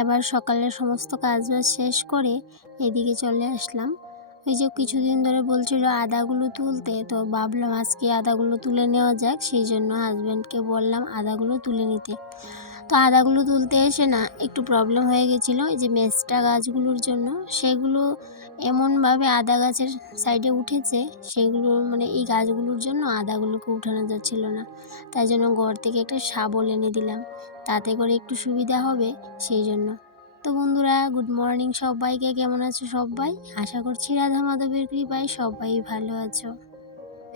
এবার সকালের সমস্ত কাজবাজ শেষ করে এদিকে চলে আসলাম। ওই যে কিছুদিন ধরে বলছিল আদাগুলো তুলতে, তো ভাবলাম আজকে আদাগুলো তুলে নেওয়া যাক, সেই জন্য হাজব্যান্ডকে বললাম আদাগুলো তুলে নিতে। তো আদাগুলো তুলতে এসে না একটু প্রবলেম হয়ে গেছিল, এই যে মেস্টা গাছগুলোর জন্য, সেগুলো এমনভাবে আদা গাছের সাইডে উঠেছে, সেগুলো মানে এই গাছগুলোর জন্য আদাগুলোকে উঠানো যাচ্ছিল না। তাই জন্য ঘর থেকে একটা শাবল এনে দিলাম। তাতে করে একটু সুবিধা হবে সেই জন্য। তো বন্ধুরা গুড মর্নিং সবাইকে। কেমন আছো সবাই? আশা করছি রাধা মাধবের কৃপায় সবাই ভালো আছো।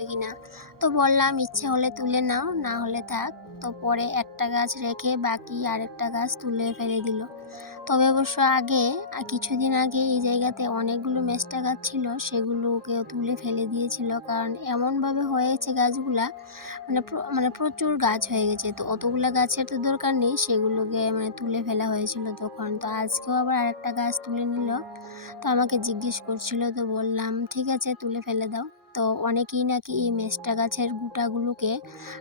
কিনা তো বললাম, ইচ্ছে হলে তুলে নাও, না হলে থাক। তো পরে একটা গাছ রেখে বাকি আরেকটা গাছ তুলে ফেলে দিল। তবে অবশ্য আগে কিছুদিন আগে এই জায়গাতে অনেকগুলো মেস্টা গাছ ছিল সেগুলোকে তুলে ফেলে দিয়েছিল। কারণ এমনভাবে হয়েছে গাছগুলা মানে মানে প্রচুর গাছ হয়ে গেছে। তো অতগুলো গাছের তো দরকার নেই, সেগুলোকে মানে তুলে ফেলা হয়েছিল তখন। তো আজকেও আবার আরেকটা গাছ তুলে নিল। তো আমাকে জিজ্ঞেস করছিল, তো বললাম, ঠিক আছে, তুলে ফেলে দাও। তো অনেকেই নাকি এই মেস্টা গাছের গুটাগুলোকে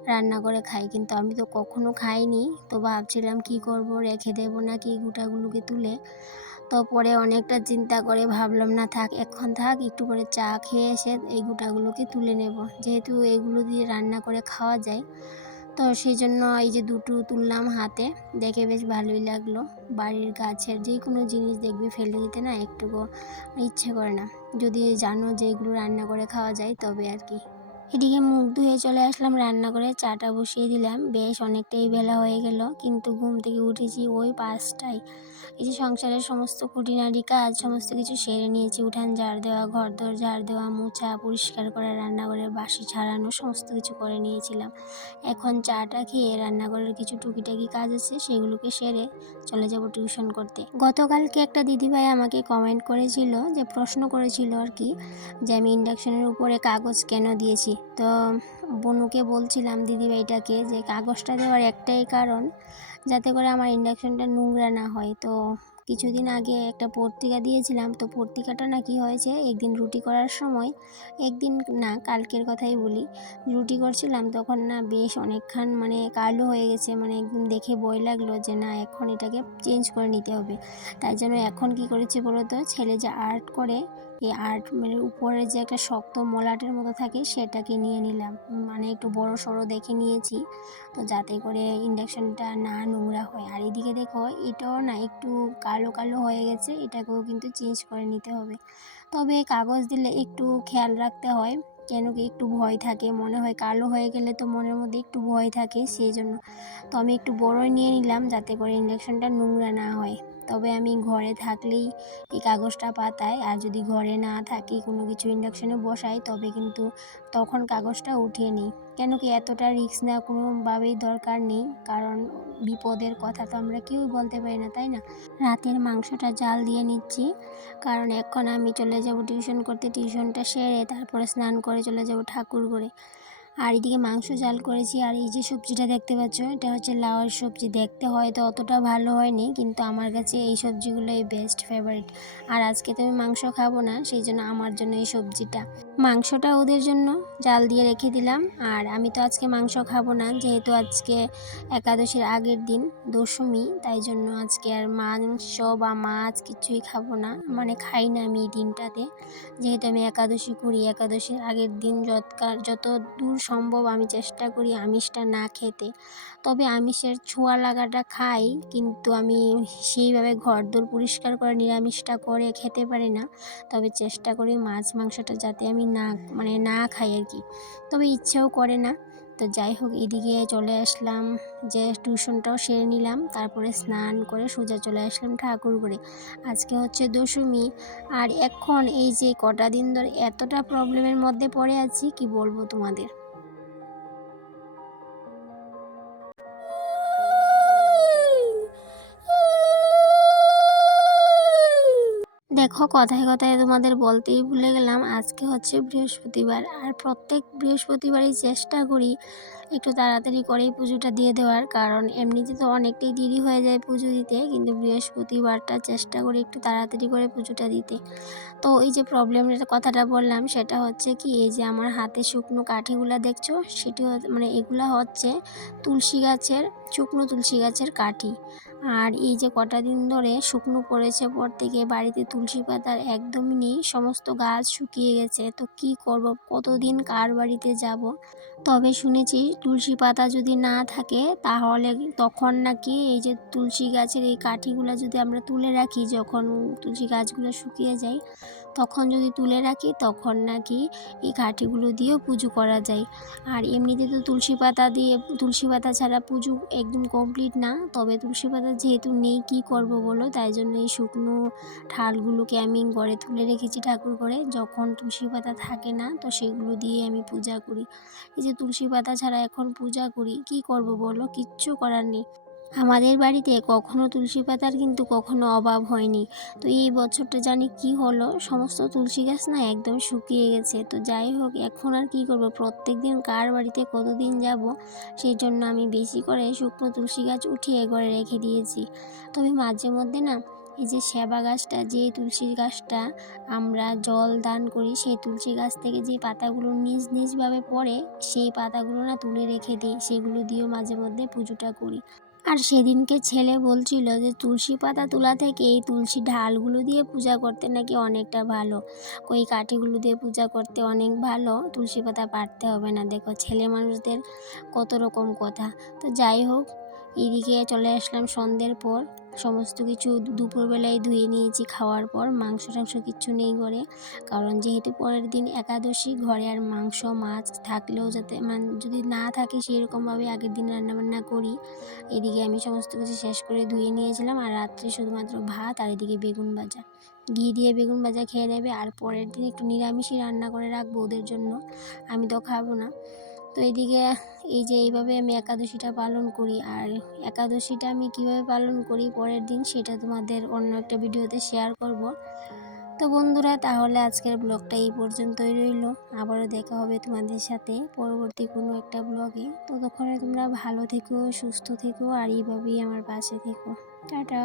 রান্না করে খায়। কিন্তু আমি তো কখনো খাইনি। তো ভাবছিলাম কি করব, রেখে দেবো নাকি গুটাগুলোকে তুলে। তো পরে অনেকটা চিন্তা করে ভাবলাম, না থাক, এখন থাক, একটু করে চা খেয়ে এসে এই গুটাগুলোকে তুলে নেব। যেহেতু এগুলো দিয়ে রান্না করে খাওয়া যায় তো সেই জন্য এই যে দুটো তুললাম হাতে, দেখে বেশ ভালোই লাগল। বাড়ির গাছের যে কোনো জিনিস দেখবে ফেলে দিতে না একটুকু ইচ্ছে করে না। যদি জানো যে এগুলো রান্না করে খাওয়া যায়, তবে আর কি। এদিকে মুখ ধুয়ে চলে আসলাম রান্না করে, চাটা বসিয়ে দিলাম। বেশ অনেকটাই বেলা হয়ে গেল, কিন্তু ঘুম থেকে উঠেছি ওই পাঁচটায়। এই যে সংসারের সমস্ত খুঁটিনাটি কাজ, সমস্ত কিছু সেরে নিয়েছি। উঠান, ঝাড় দেওয়া ঘর দর ঝাড় দেওয়া, মোছা, পরিষ্কার করা, রান্নাঘরের বাসি ছাড়ানো, সমস্ত কিছু করে নিয়েছিলাম। এখন চাটা খেয়ে রান্নাঘরের কিছু টুকিটাকি কাজ আছে, সেগুলোকে সেরে চলে যাব টিউশন করতে। গতকালকে একটা দিদিভাই আমাকে কমেন্ট করেছিল, যে প্রশ্ন করেছিল আর কি, যে আমি ইন্ডাকশনের উপরে কাগজ কেন দিয়েছি? তো বনুকে বলছিলাম দিদিভাইটাকে যে কাগজটা দেওয়ার একটাই কারণ যাতে করে আমার ইন্ডাকশানটা নোংরা না হয়। তো কিছুদিন আগে একটা পত্রিকা দিয়েছিলাম, তো পত্রিকাটা না কি হয়েছে, একদিন রুটি করার সময়, একদিন না, কালকের কথাই বলি, রুটি করছিলাম, তখন না বেশ অনেকক্ষণ মানে কালো হয়ে গেছে মানে একদম দেখে বই লাগল যে না, এখন এটাকে চেঞ্জ করে নিতে হবে। তাই জন্য এখন কি করেছি বলতো, ছেলে যে আর্ট করে এই আর্ট মানে উপরে যে একটা শক্ত মলাটের মতো থাকে, সেটাকে নিয়ে নিলাম। মানে একটু বড় সড়ো দেখে নিয়েছি, তো যাতে করে ইন্ডাকশনটা না নোংরা হয়। আর এদিকে দেখো, এটাও না একটু কালো কালো হয়ে গেছে, এটাকেও কিন্তু চেঞ্জ করে নিতে হবে। তবে কাগজ দিলে একটু খেয়াল রাখতে হয়, কেন কি একটু ভয় থাকে। মনে হয় কালো হয়ে গেলে তো মনের মধ্যে একটু ভয় থাকে, সেই জন্য। তো আমি একটু বড়ই নিয়ে নিলাম, যাতে করে ইন্ডাকশনটা নোংরা না হয়। তবে আমি ঘরে থাকলেই এই কাগজটা পাতাই আর যদি ঘরে না থাকি, কোনো কিছু ইন্ডাকশনে বসাই, তবে কিন্তু তখন কাগজটা উঠিয়ে নিই। কেন কি এতটা রিস্ক নেওয়া কোনোভাবেই দরকার নেই, কারণ বিপদের কথা তো আমরা কেউই বলতে পারি না, তাই না? রাতের মাংসটা জাল দিয়ে নিচ্ছি, কারণ এখন আমি চলে যাব টিউশন করতে। টিউশনটা সেরে তারপরে স্নান করে চলে যাব ঠাকুর করে আর এদিকে মাংস জাল করেছি, আর এই যে সবজিটা দেখতে পাচ্ছ, এটা হচ্ছে লাউয়ের সবজি। দেখতে হয়তো অতটা ভালো হয়নি, কিন্তু আমার কাছে এই সবজিগুলোই বেস্ট ফেভারিট আর আজকে তো আমি মাংস খাব না, সেই জন্য আমার জন্য এই সবজিটা। মাংসটা ওদের জন্য, জাল দিয়ে রেখে দিলাম। আর আমি তো আজকে মাংস খাব না, যেহেতু আজকে একাদশীর আগের দিন, দশমী, তাই জন্য আজকে আর মাংস বা মাছ কিছুই খাব না। মানে খাই না আমি এই দিনটাতে। যেহেতু আমি একাদশী করি, একাদশীর আগের দিন যৎকার, যত দূর সম্ভব আমি চেষ্টা করি আমিষটা না খেতে। তবে আমিষের ছোঁয়া লাগাটা খাই, কিন্তু আমি সেইভাবে ঘরদোর পরিষ্কার করে নিরামিষটা করে খেতে পারি না। তবে চেষ্টা করি মাছ মাংসটা যাতে আমি না মানে না খাই আর কি। তবে ইচ্ছেও করে না। তো যাই হোক, এদিকে চলে আসলাম, যে টিউশনটাও সেরে নিলাম, তারপরে স্নান করে সোজা চলে আসলাম ঠাকুর করে আজকে হচ্ছে দশমী, আর এখন এই যে কটা দিন ধরে এতটা প্রবলেমের মধ্যে পড়ে আছি, কি বলব তোমাদের? দেখো, কথায় কথায় তোমাদের বলতেই ভুলে গেলাম, আজকে হচ্ছে বৃহস্পতিবার। আর প্রত্যেক বৃহস্পতিবারই চেষ্টা করি একটু তাড়াতাড়ি করেই পুজোটা দিয়ে দেওয়ার কারণ এমনিতে তো অনেকটাই দেরি হয়ে যায় পুজো দিতে, কিন্তু বৃহস্পতিবারটা চেষ্টা করি একটু তাড়াতাড়ি করে পুজোটা দিতে। তো এই যে প্রবলেমের কথাটা বললাম, সেটা হচ্ছে কি, এই যে আমার হাতে শুকনো কাঠিগুলা দেখছ? সেটি মানে এগুলা হচ্ছে তুলসী গাছের, শুকনো তুলসী গাছের কাঠি। আর এই যে কটা দিন ধরে শুকনো পড়েছে, পর থেকে বাড়িতে তুলসী পাতার একদমই নেই, সমস্ত গাছ শুকিয়ে গেছে। তো কি করব? কতদিন কার বাড়িতে যাব? তবে শুনেছি তুলসী পাতা যদি না থাকে, তাহলে তখন নাকি এই যে তুলসী গাছের এই কাঠিগুলো যদি আমরা তুলে রাখি, যখন তুলসী গাছগুলো শুকিয়ে যায় তখন যদি তুলে রাখি, তখন নাকি এই কাঠিগুলো দিয়েও পুজো করা যায়। আর এমনিতে তো তুলসী পাতা দিয়ে, তুলসী পাতা ছাড়া পুজো একদম কমপ্লিট না। তবে তুলসী পাতা যেহেতু নেই, কি করব বলো? তাই জন্য এই শুকনো ঠালগুলোকে আমি ঘরে তুলে রেখেছি ঠাকুর করে যখন তুলসী পাতা থাকে না, তো সেগুলো দিয়ে আমি পূজা করি। এই যে তুলসী পাতা ছাড়া এখন পূজা করি, কি করব বলো? কিচ্ছু করার নেই। আমাদের বাড়িতে কখনো তুলসী পাতার কিন্তু কখনো অভাব হয়নি। তো এই বছরটা জানি কি হলো? সমস্ত তুলসী গাছ না একদম শুকিয়ে গেছে। তো যাই হোক, এখন আর কি করব? প্রত্যেক দিন কার বাড়িতে কতদিন যাব? সেই জন্য আমি বেশি করে শুকনো তুলসী গাছ উঠিয়ে ঘরে রেখে দিয়েছি। তবে মাঝে মধ্যে না, এই যে সেবা গাছটা, যে তুলসী গাছটা আমরা জল দান করি, সেই তুলসী গাছ থেকে যে পাতাগুলো নিজ নিজভাবে পড়ে, সেই পাতাগুলো না তুলে রেখে দিই। সেগুলো দিয়েও মাঝে মধ্যে পুজোটা করি। আর সেদিনকে ছেলে বলছিল যে, তুলসী পাতা তোলা থেকে এই তুলসী ঢালগুলো দিয়ে পূজা করতে নাকি অনেকটা ভালো। ওই কাঠিগুলো দিয়ে পূজা করতে অনেক ভালো। তুলসী পাতা পারতে হবে না। দেখো, ছেলে মানুষদের কত রকম কথা। তো যাই হোক, এদিকে চলে আসলাম সন্ধ্যের পর। সমস্ত কিছু দুপুরবেলায় ধুয়ে নিয়েছি খাওয়ার পর, মাংস টাংস কিচ্ছু নেই ঘরে। কারণ যেহেতু পরের দিন একাদশী, ঘরে আর মাংস, মাছ থাকলেও যাতে মানে যদি না থাকে সেরকমভাবে আগের দিন রান্নাবান্না করি। এদিকে আমি সমস্ত কিছু শেষ করে ধুয়ে নিয়েছিলাম আর রাত্রে শুধুমাত্র ভাত আর এদিকে বেগুন ভাজা। ঘি দিয়ে বেগুন ভাজা খেয়ে নেবে আর পরের দিন একটু নিরামিষই রান্না করে রাখব ওদের জন্য। আমি তো খাব না। তো এদিকে, এই যে এইভাবে আমি একাদশীটা পালন করি। আর একাদশীটা আমি কীভাবে পালন করি পরের দিন সেটা তোমাদের অন্য একটা ভিডিওতে শেয়ার করব। তো বন্ধুরা, তাহলে আজকের ব্লগটা এই পর্যন্তই রইল। আবারও দেখা হবে তোমাদের সাথে পরবর্তী কোনো একটা ব্লগে। ততক্ষণে তোমরা ভালো থেকো, সুস্থ থেকো, আর এইভাবেই আমার পাশে থেকো। টাটা!